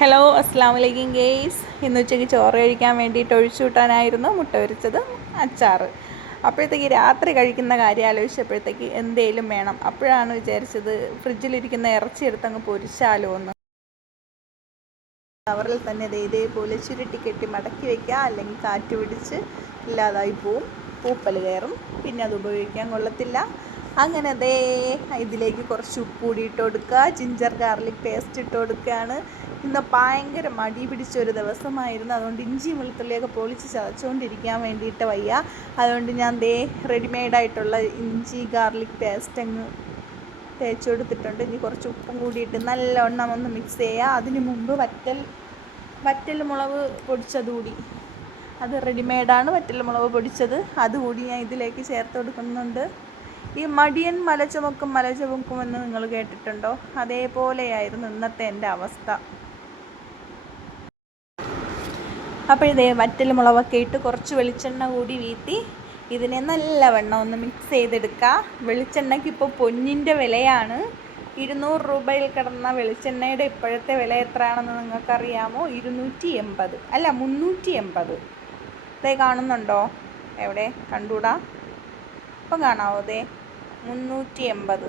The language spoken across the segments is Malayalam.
ഹലോ അസ്സാം വലൈക്കും ഗെയ്സ്. ഇന്ന് ഉച്ചയ്ക്ക് ചോറ് കഴിക്കാൻ വേണ്ടിയിട്ട് ഒഴിച്ചു കൂട്ടാനായിരുന്നു മുട്ട പൊരിച്ചത്, അച്ചാറ്. അപ്പോഴത്തേക്ക് രാത്രി കഴിക്കുന്ന കാര്യം ആലോചിച്ചപ്പോഴത്തേക്ക് എന്തേലും വേണം. അപ്പോഴാണ് വിചാരിച്ചത് ഫ്രിഡ്ജിലിരിക്കുന്ന ഇറച്ചി എടുത്തങ്ങ് പൊരിച്ചാലോ എന്ന്. കവറിൽ തന്നെ ഇതേപോലെ ചുരുട്ടി കെട്ടി മടക്കി വയ്ക്കുക, അല്ലെങ്കിൽ കാറ്റ് പിടിച്ച് ഇല്ലാതായി പോവും, പൂപ്പൽ കയറും, പിന്നെ അത് ഉപയോഗിക്കാൻ കൊള്ളത്തില്ല. അങ്ങനെ ഇതിലേക്ക് കുറച്ച് ഉപ്പ് കൂടി ഇട്ട് കൊടുക്കുക, ജിഞ്ചർ ഗാർലിക് പേസ്റ്റ് ഇട്ട് കൊടുക്കുകയാണ്. ഇന്ന് ഭയങ്കര മടി പിടിച്ചൊരു ദിവസമായിരുന്നു. അതുകൊണ്ട് ഇഞ്ചി വെളുത്തുള്ളിയൊക്കെ പൊളിച്ച് ചതച്ചുകൊണ്ടിരിക്കാൻ വേണ്ടിയിട്ട് വയ്യ. അതുകൊണ്ട് ഞാൻ റെഡിമെയ്ഡായിട്ടുള്ള ഇഞ്ചി ഗാർലിക് പേസ്റ്റ് അങ്ങ് തേച്ച് കൊടുത്തിട്ടുണ്ട്. ഇനി കുറച്ച് ഉപ്പും കൂടിയിട്ട് നല്ലവണ്ണം ഒന്ന് മിക്സ് ചെയ്യുക. അതിന് മുമ്പ് വറ്റൽ മുളക് പൊടിച്ചതുകൂടി, അത് റെഡിമെയ്ഡാണ് വറ്റൽ മുളക് പൊടിച്ചത്, അതുകൂടി ഞാൻ ഇതിലേക്ക് ചേർത്ത് കൊടുക്കുന്നുണ്ട്. ഈ മടിയൻ മല ചുമക്കും എന്ന് നിങ്ങൾ കേട്ടിട്ടുണ്ടോ? അതേപോലെയായിരുന്നു ഇന്നത്തെ എൻ്റെ അവസ്ഥ. അപ്പോൾ വറ്റൽ മുളകൊക്കെ ഇട്ട് കുറച്ച് വെളിച്ചെണ്ണ കൂടി വീത്തി ഇതിനെ നല്ലവണ്ണം ഒന്ന് മിക്സ് ചെയ്തെടുക്കുക. വെളിച്ചെണ്ണയ്ക്ക് ഇപ്പോൾ പൊന്നിൻ്റെ വിലയാണ്. 200 രൂപയിൽ കിടന്ന വെളിച്ചെണ്ണയുടെ ഇപ്പോഴത്തെ വില എത്രയാണെന്ന് നിങ്ങൾക്കറിയാമോ? 280, അല്ല 380. കാണുന്നുണ്ടോ? എവിടെ കണ്ടൂടാ? ഇപ്പം കാണാവോ? 380.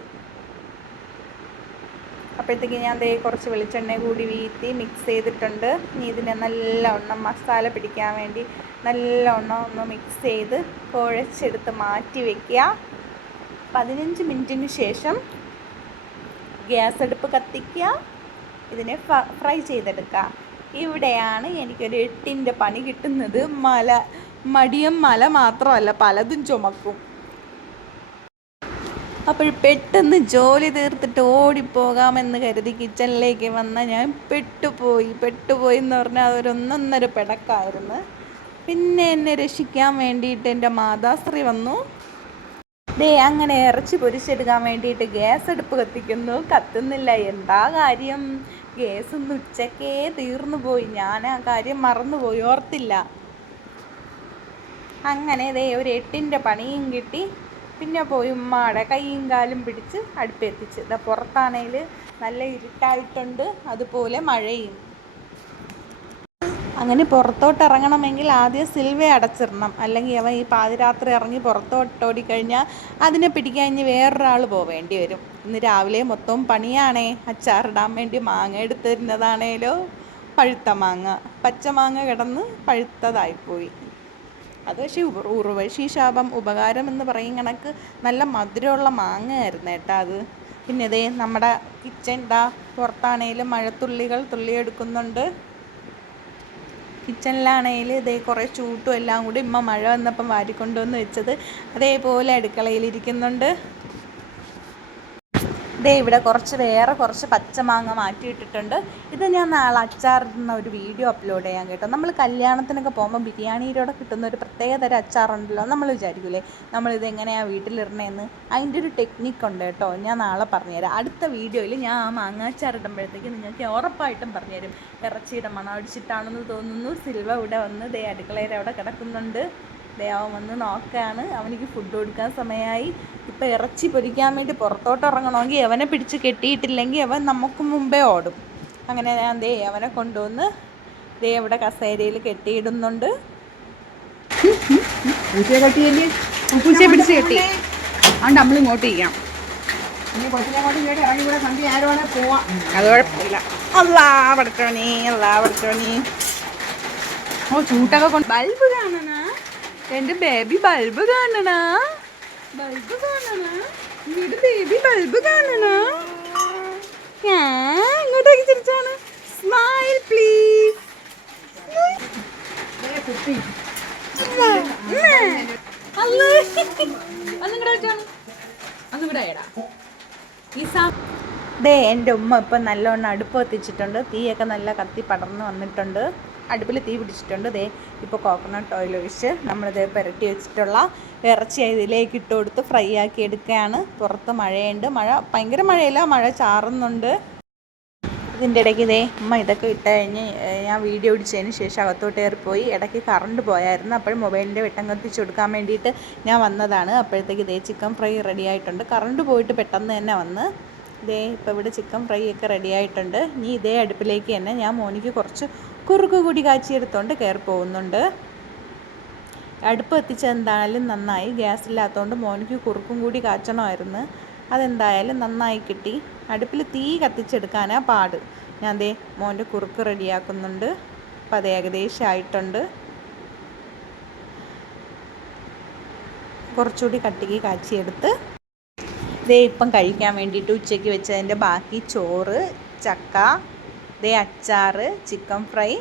അപ്പോഴത്തേക്ക് ഞാൻ കുറച്ച് വെളിച്ചെണ്ണ കൂടി വീത്തി മിക്സ് ചെയ്തിട്ടുണ്ട്. ഇനി ഇതിനെ നല്ലവണ്ണം മസാല പിടിക്കാൻ വേണ്ടി നല്ലവണ്ണം ഒന്ന് മിക്സ് ചെയ്ത് കുഴച്ചെടുത്ത് മാറ്റി വയ്ക്കുക. 15 മിനിറ്റിന് ശേഷം ഗ്യാസ് അടുപ്പ് കത്തിക്കുക, ഇതിനെ ഫ്രൈ ചെയ്തെടുക്കുക. ഇവിടെയാണ് എനിക്കൊരു 8ൻ്റെ പണി കിട്ടുന്നത്. മടിയം മല മാത്രമല്ല, പലതും ചുമക്കും. അപ്പോൾ പെട്ടെന്ന് ജോലി തീർത്തിട്ട് ഓടിപ്പോകാമെന്ന് കരുതി കിച്ചണിലേക്ക് വന്ന ഞാൻ പെട്ടുപോയി എന്ന് പറഞ്ഞാൽ അതൊരു 1.5 പിടക്കായിരുന്നു. പിന്നെ എന്നെ രക്ഷിക്കാൻ വേണ്ടിയിട്ട് എൻ്റെ മാതാശ്രീ വന്നു. അങ്ങനെ ഇറച്ചി പൊരിച്ചെടുക്കാൻ വേണ്ടിയിട്ട് ഗ്യാസ് അടുപ്പ് കത്തുന്നില്ല. എന്താ കാര്യം? ഗ്യാസ് ഒന്ന് ഉച്ചക്കേ തീർന്നു പോയി. ഞാൻ ആ കാര്യം മറന്നുപോയി, ഓർത്തില്ല. അങ്ങനെ ഒരു 8ൻ്റെ പണിയും കിട്ടി. പിന്നെ പോയി ഉമ്മാടെ കൈയും കാലും പിടിച്ച് അടുപ്പെത്തിച്ച്. പുറത്താണെങ്കിൽ നല്ല ഇരുട്ടായിട്ടുണ്ട്, അതുപോലെ മഴയും. അങ്ങനെ പുറത്തോട്ട് ഇറങ്ങണമെങ്കിൽ ആദ്യം സിൽവ അടച്ചിടണം, അല്ലെങ്കിൽ അവൻ ഈ പാതിരാത്രി ഇറങ്ങി പുറത്തോട്ടോടിക്കഴിഞ്ഞാൽ അതിനെ പിടിക്കാൻ ഇനി വേറൊരാൾ പോവേണ്ടി വരും. ഇന്ന് രാവിലെ മൊത്തം പണിയാണേ. അച്ചാറിടാൻ വേണ്ടി മാങ്ങ എടുത്തിരുന്നതാണേലോ പഴുത്ത മാങ്ങ, പച്ചമാങ്ങ കിടന്ന് പഴുത്തതായിപ്പോയി. അത് പക്ഷേ ഉർവശി ശാപം ഉപകാരം എന്ന് പറയും കണക്ക് നല്ല മധുരമുള്ള മാങ്ങയായിരുന്നു കേട്ടോ അത്. പിന്നെ നമ്മുടെ കിച്ചൺ പുറത്താണേലും മഴത്തുള്ളികൾ തുള്ളിയെടുക്കുന്നുണ്ട്. കിച്ചണിലാണെങ്കിൽ കുറേ ചൂട്ടും എല്ലാം കൂടി ഉമ്മ മഴ വന്നപ്പം വാരിക്കൊണ്ടുവന്ന് വെച്ചത് അതേപോലെ അടുക്കളയിലിരിക്കുന്നുണ്ട്. ഇവിടെ കുറച്ച് പച്ചമാങ്ങ മാറ്റിയിട്ടിട്ടുണ്ട്. ഇത് ഞാൻ നാളെ അച്ചാറിടുന്ന ഒരു വീഡിയോ അപ്ലോഡ് ചെയ്യാൻ കേട്ടോ. നമ്മൾ കല്യാണത്തിനൊക്കെ പോകുമ്പോൾ ബിരിയാണിയിലൂടെ കിട്ടുന്ന ഒരു പ്രത്യേക തരം അച്ചാറുണ്ടല്ലോ, നമ്മൾ വിചാരിക്കൂലേ നമ്മളിത് എങ്ങനെയാണ് വീട്ടിലിടണേന്ന്. അതിൻ്റെ ഒരു ടെക്നിക്കുണ്ട് കേട്ടോ, ഞാൻ നാളെ പറഞ്ഞുതരാം. അടുത്ത വീഡിയോയിൽ ഞാൻ ആ മാങ്ങാച്ചാറിടുമ്പോഴത്തേക്ക് നിങ്ങൾക്ക് ഉറപ്പായിട്ടും പറഞ്ഞുതരും. ഇറച്ചിയുടെ മണം അടിച്ചിട്ടാണെന്ന് തോന്നുന്നു. സിൽവ ഇവിടെ വന്ന് അടുക്കളയിൽ അവിടെ കിടക്കുന്നുണ്ട്. അവൻ വന്ന് നോക്കുകയാണ്. അവനിക്ക് ഫുഡ് കൊടുക്കാൻ സമയമായി. ഇപ്പം ഇറച്ചി പൊരിക്കാൻ വേണ്ടി പുറത്തോട്ട് ഇറങ്ങണമെങ്കിൽ അവനെ പിടിച്ച് കെട്ടിയിട്ടില്ലെങ്കിൽ അവൻ നമുക്ക് മുമ്പേ ഓടും. അങ്ങനെ ഞാൻ അവനെ കൊണ്ടുവന്ന് ഇവിടെ കസേരയിൽ കെട്ടിയിടുന്നുണ്ട്. പൂച്ചയെ പിടിച്ച് കെട്ടി അതുകൊണ്ട് നമ്മൾ ഇങ്ങോട്ട് ചെയ്യാം. അത് കുഴപ്പമില്ല. അല്ലാ പഠിച്ചോണി. ഓ ചൂട്ടൊക്കെ കൊണ്ട് ബൾബ് കാണണ എൻ്റെ ബേബി, ബൾബ് കാണണ ബേബി, ബൾബ് കാണണ. ഇങ്ങോട്ടേക്ക് ചിരിച്ചാണ്. Smile please. എൻ്റെ ഉമ്മ ഇപ്പം നല്ലോണം അടുപ്പ് കത്തിച്ചിട്ടുണ്ട്. തീയൊക്കെ നല്ല കത്തി പടർന്ന് വന്നിട്ടുണ്ട്. അടുപ്പിൽ തീ പിടിച്ചിട്ടുണ്ട്. ഇപ്പോൾ കോക്കനട്ട് ഓയിൽ ഒഴിച്ച് നമ്മളിത് പുരട്ടി വെച്ചിട്ടുള്ള ഇറച്ചി ഇതിലേക്ക് ഇട്ട് കൊടുത്ത് ഫ്രൈ ആക്കി എടുക്കുകയാണ്. പുറത്ത് മഴയുണ്ട്. ഭയങ്കര മഴയില്ല, മഴ ചാറുന്നുണ്ട്. ഇതിൻ്റെ ഇടയ്ക്ക് ഉമ്മ ഇതൊക്കെ ഇട്ട് കഴിഞ്ഞ് ഞാൻ വീഡിയോ പിടിച്ചതിന് ശേഷം അകത്തോട്ട് കയറിപ്പോയി. ഇടയ്ക്ക് കറണ്ട് പോയായിരുന്നു. അപ്പോഴും മൊബൈലിൻ്റെ വെട്ടം കത്തിച്ച് കൊടുക്കാൻ വേണ്ടിയിട്ട് ഞാൻ വന്നതാണ്. അപ്പോഴത്തേക്ക് ചിക്കൻ ഫ്രൈ റെഡി ആയിട്ടുണ്ട്. കറണ്ട് പോയിട്ട് പെട്ടെന്ന് തന്നെ വന്ന് ഇതേ ഇപ്പോൾ ഇവിടെ ചിക്കൻ ഫ്രൈ ഒക്കെ റെഡി ആയിട്ടുണ്ട്. ഇനി ഇതേ അടുപ്പിലേക്ക് തന്നെ ഞാൻ മോനിക്ക് കുറച്ച് കുറുക്ക് കൂടി കാച്ചിയെടുത്തോണ്ട് കയറി പോകുന്നുണ്ട്. അടുപ്പ് എത്തിച്ചത് എന്തായാലും നന്നായി. ഗ്യാസ് ഇല്ലാത്തതുകൊണ്ട് മോനിക്ക് കുറുക്കും കൂടി കാച്ചണമായിരുന്നു. അതെന്തായാലും നന്നായി കിട്ടി. അടുപ്പിൽ തീ കത്തിച്ചെടുക്കാനാണ് പാട്. ഞാൻ ദേ മോൻ്റെ കുറുക്ക് റെഡിയാക്കുന്നുണ്ട്. അപ്പം അത് ഏകദേശം ആയിട്ടുണ്ട്. കുറച്ചുകൂടി കട്ടിക്ക് കാച്ചിയെടുത്ത് ദേ ഇപ്പം കഴിക്കാൻ വേണ്ടിയിട്ട് ഉച്ചയ്ക്ക് വെച്ചതിൻ്റെ ബാക്കി ചോറ്, ചക്ക, ദേ അച്ചാറ്, ചിക്കൻ ഫ്രൈ